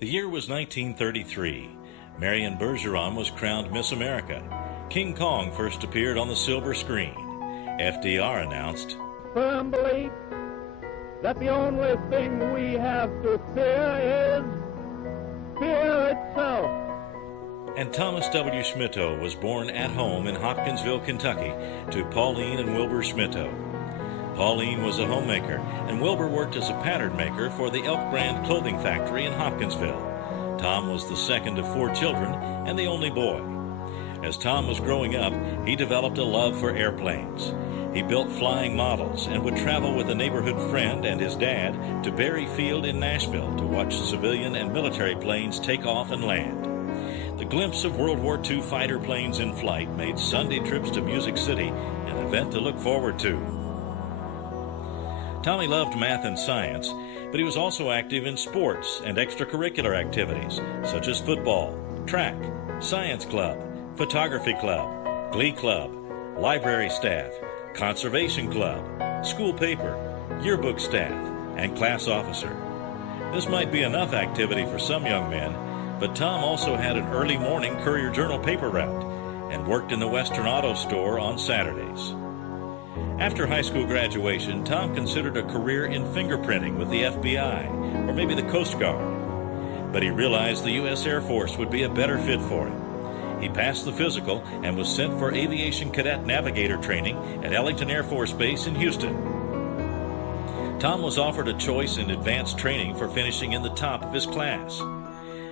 The year was 1933. Marion Bergeron was crowned Miss America. King Kong first appeared on the silver screen. FDR announced, "Firm belief that the only thing we have to fear is fear itself." And Thomas W. Schmittou was born at home in Hopkinsville, Kentucky, to Pauline and Wilbur Schmittou. Pauline was a homemaker, and Wilbur worked as a pattern maker for the Elk Brand clothing factory in Hopkinsville. Tom was the second of 4 children and the only boy. As Tom was growing up, he developed a love for airplanes. He built flying models and would travel with a neighborhood friend and his dad to Berry Field in Nashville to watch civilian and military planes take off and land. The glimpse of World War II fighter planes in flight made Sunday trips to Music City an event to look forward to. Tommy loved math and science, but he was also active in sports and extracurricular activities, such as football, track, science club, photography club, glee club, library staff, conservation club, school paper, yearbook staff, and class officer. This might be enough activity for some young men, but Tom also had an early morning Courier Journal paper route and worked in the Western Auto Store on Saturdays. After high school graduation, Tom considered a career in fingerprinting with the FBI or maybe the Coast Guard. But he realized the U.S. Air Force would be a better fit for him. He passed the physical and was sent for aviation cadet navigator training at Ellington Air Force Base in Houston. Tom was offered a choice in advanced training for finishing in the top of his class.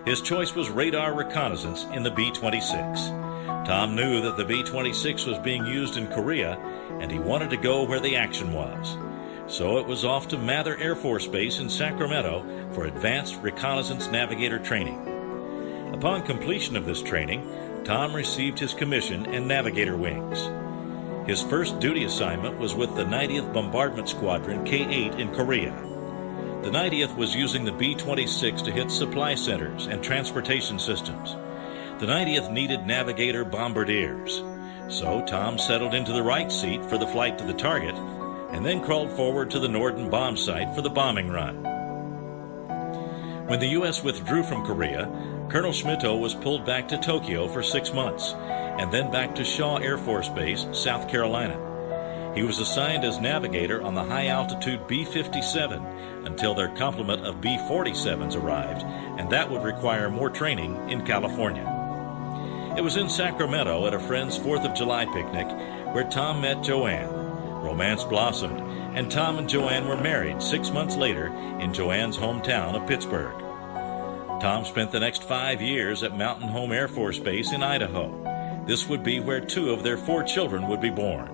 His choice was radar reconnaissance in the B-26. Tom knew that the B-26 was being used in Korea, and he wanted to go where the action was. So it was off to Mather Air Force Base in Sacramento for advanced reconnaissance navigator training. Upon completion of this training, Tom received his commission and navigator wings. His first duty assignment was with the 90th Bombardment Squadron K-8 in Korea. The 90th was using the B-26 to hit supply centers and transportation systems. The 90th needed navigator bombardiers. So Tom settled into the right seat for the flight to the target and then crawled forward to the Norden bomb site for the bombing run. When the U.S. withdrew from Korea, Colonel Schmittou was pulled back to Tokyo for 6 months and then back to Shaw Air Force Base, South Carolina. He was assigned as navigator on the high-altitude B-57 until their complement of B-47s arrived, and that would require more training in California. It was in Sacramento at a friend's 4th of July picnic where Tom met Joanne. Romance blossomed, and Tom and Joanne were married 6 months later in Joanne's hometown of Pittsburgh. Tom spent the next 5 years at Mountain Home Air Force Base in Idaho. This would be where 2 of their 4 children would be born.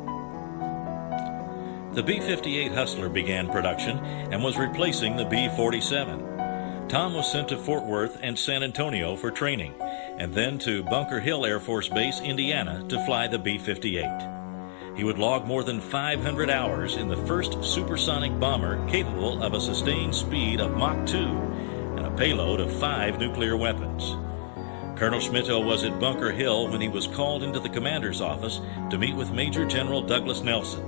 The B-58 Hustler began production and was replacing the B-47. Tom was sent to Fort Worth and San Antonio for training, and then to Bunker Hill Air Force Base, Indiana, to fly the B-58. He would log more than 500 hours in the first supersonic bomber capable of a sustained speed of Mach 2 and a payload of 5 nuclear weapons. Colonel Schmittou was at Bunker Hill when he was called into the commander's office to meet with Major General Douglas Nelson.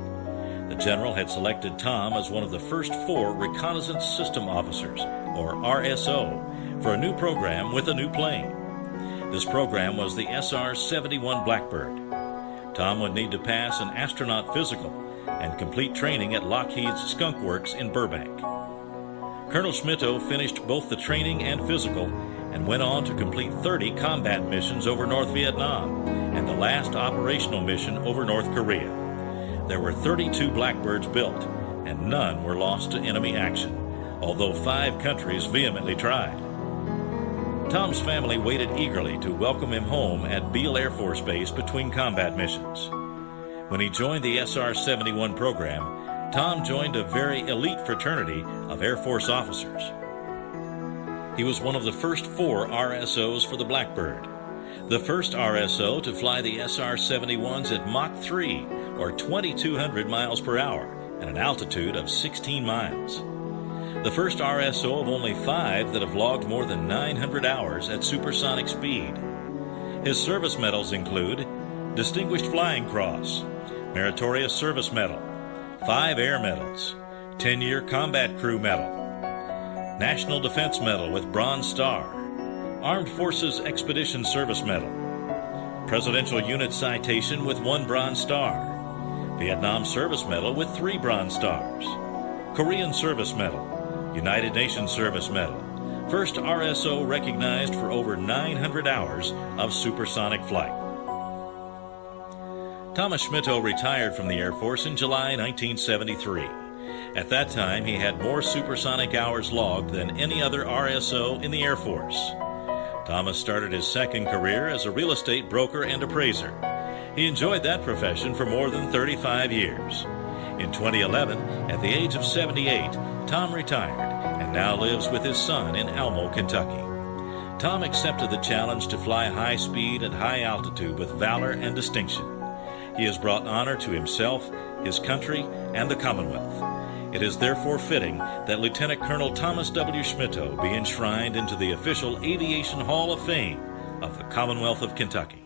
The general had selected Tom as one of the first 4 Reconnaissance Systems Officers, or RSO, for a new program with a new plane. This program was the SR-71 Blackbird. Tom would need to pass an astronaut physical and complete training at Lockheed's Skunk Works in Burbank. Colonel Schmittou finished both the training and physical and went on to complete 30 combat missions over North Vietnam and the last operational mission over North Korea. There were 32 Blackbirds built, and none were lost to enemy action, although 5 countries vehemently tried. Tom's family waited eagerly to welcome him home at Beale Air Force Base between combat missions. When he joined the SR-71 program, Tom joined a very elite fraternity of Air Force officers. He was one of the first 4 RSOs for the Blackbird, the first RSO to fly the SR-71s at Mach 3, or 2,200 miles per hour, at an altitude of 16 miles. The first RSO of only 5 that have logged more than 900 hours at supersonic speed. His service medals include Distinguished Flying Cross, Meritorious Service Medal, 5 Air Medals, 10-year Combat Crew Medal, National Defense Medal with Bronze Star, Armed Forces Expedition Service Medal, Presidential Unit Citation with 1 Bronze Star, Vietnam Service Medal with 3 Bronze Stars, Korean Service Medal, United Nations Service Medal, first RSO recognized for over 900 hours of supersonic flight. Thomas Schmittou retired from the Air Force in July 1973. At that time, he had more supersonic hours logged than any other RSO in the Air Force. Thomas started his second career as a real estate broker and appraiser. He enjoyed that profession for more than 35 years. In 2011, at the age of 78, Tom retired and now lives with his son in Elmo, Kentucky. Tom accepted the challenge to fly high speed and high altitude with valor and distinction. He has brought honor to himself, his country, and the Commonwealth. It is therefore fitting that Lieutenant Colonel Thomas W. Schmittou be enshrined into the official Aviation Hall of Fame of the Commonwealth of Kentucky.